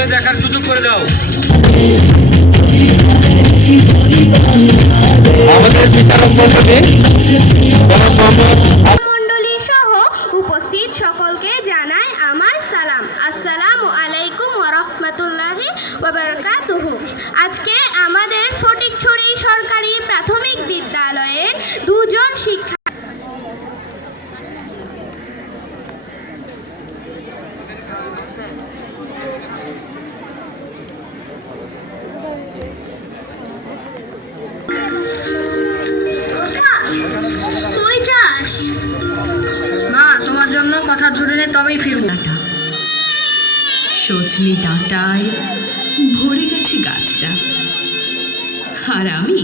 স্কুলে দেখার সুযোগ করে দাও। আমাদের বিচারক মণ্ডলী সহ উপস্থিত সকলকে জানাই আমার সালাম। আসসালামু আলাইকুম ওয়া রাহমাতুল্লাহি ওয়া বারাকাতুহু। আজকে আমাদের ফটিকছড়ি সরকারি প্রাথমিক বিদ্যালয়ের দুজন শিক্ষা কথা জুড়ে তবেই ফিরব। সজনে ডাঁটায় ভরে গেছে গাছটা, আর আমি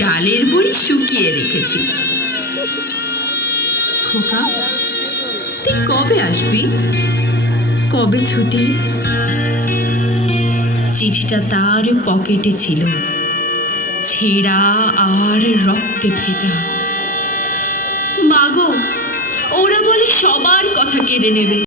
ডালের বড়ি শুকিয়ে রেখেছি। খোকা, তুই কবে আসবি? কবে ছুটি? চিঠিটা তার পকেটে ছিল, ছেঁড়া আর রক্তে ভেজা। মাগো, ওরা বলে সবার কথা কেড়ে নেবে।